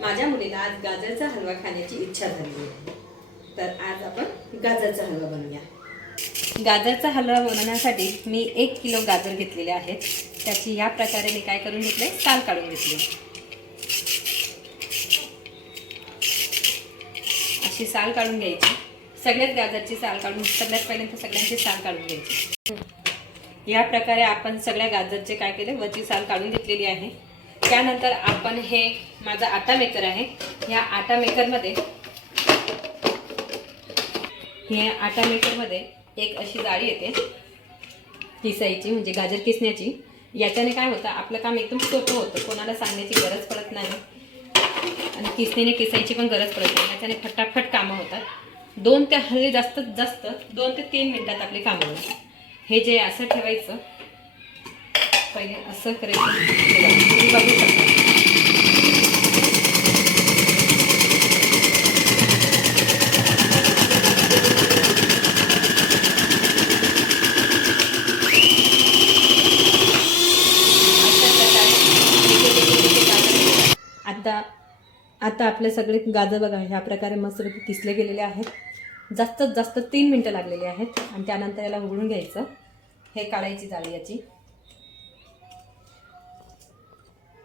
माझ्या मुलीला आज गाजरचा हलवा खाण्याची इच्छा झाली आहे, तर आज आपण गाजरचा हलवा बनवूया। गाजरचा हलवा बनवण्यासाठी मी 1 किलो गाजर घेतलेले आहेत। त्याची या प्रकारे मी काय करून घेतले, साल काढून घेतली। अशी साल काढून घ्यायची। सगळ्यात गाजरची साल काढून सगळ्यात पहिल्यांदा सगळ्यांची साल काढून घ्यायची। या प्रकारे आपण सगळ्या गाजरचे काय केले, वरची साल काढून घेतलेली आहे। त्यानंतर आपण हे माझा आटा मेकर आहे, या आटा मेकरमध्ये एक अशी जाळी येते किसायची, म्हणजे गाजर किसण्याची। याच्याने काय होतं, आपलं काम एकदम सोपं होतं, कोणाला सांगण्याची गरज पडत नाही आणि किसणीने किसायची पण गरज पडत नाही। याच्याने फटाफट कामं होतात। 2 ते हल्ली जास्तीत जास्त 2 ते 3 मिनिटात आपली कामं होतात। हे जे असं ठेवायचं, पहिले असं करायचं, बघू शकता। आता आपले सगळे गाजर बघा ह्या प्रकारे मस्तपैकी किसले गेलेले आहेत। जास्तीत जास्त 3 मिनिटं लागलेली आहेत आणि त्यानंतर याला उघडून घ्यायचं। हे काढायची जाळी याची।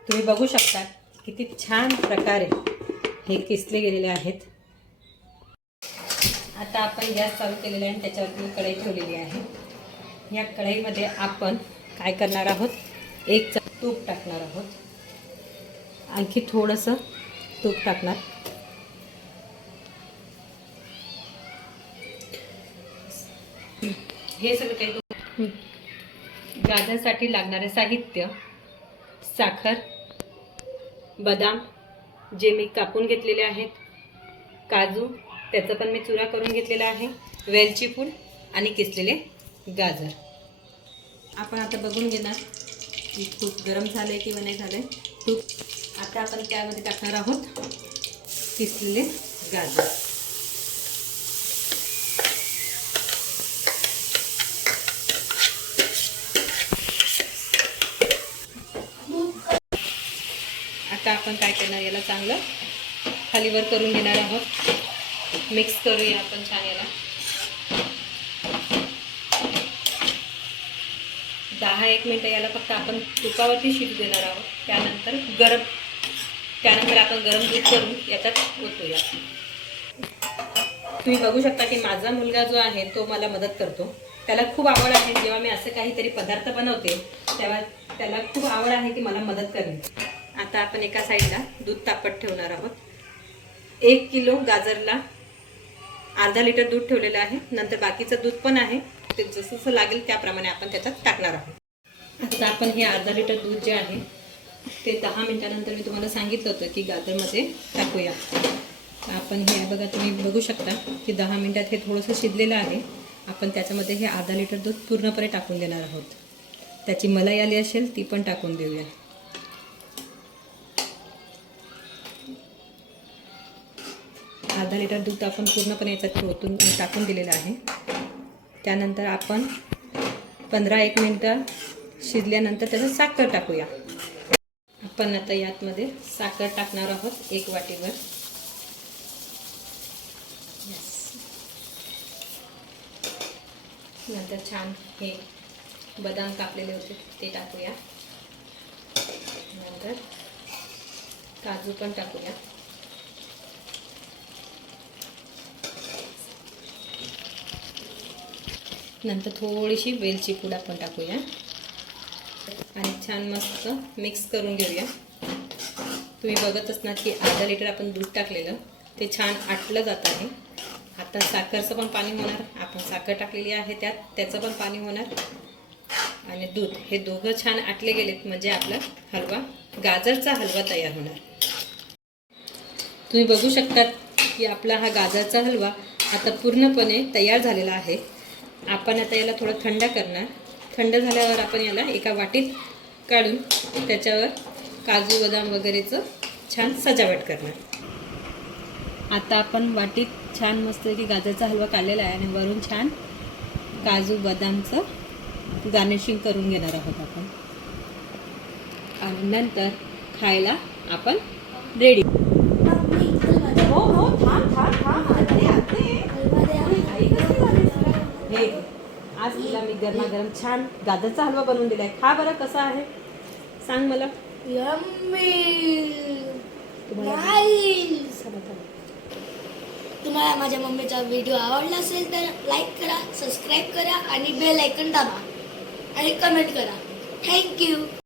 तुम्ही बघू शकता किती छान प्रकारे हे किसले गेलेले आहेत। आता आपण गॅस चालू केलेला आहे आणि त्याच्यावरती कढई ठेवलेली आहे। या कढईमध्ये आपण काय करणार आहोत, 1 चमचा तूप टाकणार आहोत, आणखी थोडंसं तूप टाकणार। हे सगळं काही गाजरसाठी लागणारे साहित्य, साखर, बदाम जे मी कापून घेतलेले आहेत, काजू त्याचा पण मी चुरा करून घेतलेला आहे, वेलची पूड आणि किसलेले गाजर। आपण आता बघून घेणार की तूप गरम झाले किंवा नाही झाले तूप। आता आपण त्यामध्ये टाकणार आहोत किसलेले गाजर। आता आपण काय करणार, याला चांगलं खालीवर करून घेणार आहोत। मिक्स करूया आपण छान याला। 10-1 मिनिटं याला फक्त आपण तुपावरती शिजू देणार आहोत। त्यानंतर आपण गरम दूध करून याच्यात ओतूया। तुम्ही बघू शकता की माझा मुलगा जो आहे तो मला मदत करतो। त्याला खूप आवड आहे, जेव्हा मी असं काहीतरी पदार्थ बनवते तेव्हा त्याला खूप आवड आहे की मला मदत करणे। आता आपण एका साईडला दूध तापत ठेवणार आहोत। 1 किलो गाजरला अर्धा लिटर दूध ठेवलेलं आहे। नंतर बाकीचं दूध पण आहे, ते जसं लागेल त्याप्रमाणे आपण त्याच्यात टाकणार आहोत। आता आपण हे अर्धा लिटर दूध जे आहे ते 10 मिनिटानंतर मी तुम्हाला सांगितलं होतं की गाजरमध्ये टाकूया। आपण हे बघा, तुम्ही बघू शकता की 10 मिनिटात हे थोडंसं शिजलेलं आहे। आपण त्याच्यामध्ये हे अर्धा लिटर दूध पूर्णपणे टाकून देणार आहोत। त्याची मलाई आली असेल ती पण टाकून देऊया। अर्धा लिटर दूध आपण पूर्णपणे याच्यात ओतून टाकून दिलेलं आहे। त्यानंतर आपण 15-1 मिनिटं शिजल्यानंतर त्याच्यात साखर टाकूया। आपण आता यातमध्ये साखर टाकणार आहोत 1 वाटीभर। नंतर छान हे बदाम कापलेले होते ते टाकूया। नंतर काजू पण टाकूया। नंतर थोडीशी वेलची पूड आपण टाकूया आणि छान मस्त मिक्स करून घेऊया। तुम्ही बघत असणार की अर्धा लिटर आपण दूध टाकलेलं ते छान आटलं जात आहे। आता साखरचं पण पाणी होणार, आपण साखर टाकलेली आहे त्याचं पण पाणी होणार आणि दूध, हे दोघं छान आटले गेलेत म्हणजे आपला हलवा, गाजरचा हलवा तयार होणार। तुम्ही बघू शकतात की आपला हा गाजरचा हलवा आता पूर्णपणे तयार झालेला आहे। आपण आता याला थोडं थंड करणार। थंड झाल्यावर आपण याला एका वाटीत काढून त्याच्यावर काजू बदाम वगैरेचं छान सजावट करणार। आता आपण वाटीत छान मस्त की गाजरचा हलवा काढलेला आहे आणि वरून छान काजू बदामचं गार्निशिंग करून घेणार आहोत आपण आणि नंतर खायला आपण रेडी। आज तुला मी गरमागरम छान गाजरचा हलवा बनवून दिलाय. खा बरं कसा आहे सांग मला. तुम्हाला माझ्या मम्मीचा व्हिडिओ आवडला असेल तर लाईक करा, सबस्क्राईब करा आणि बेल आयकॉन दाबा आणि कमेंट करा. थँक्यू.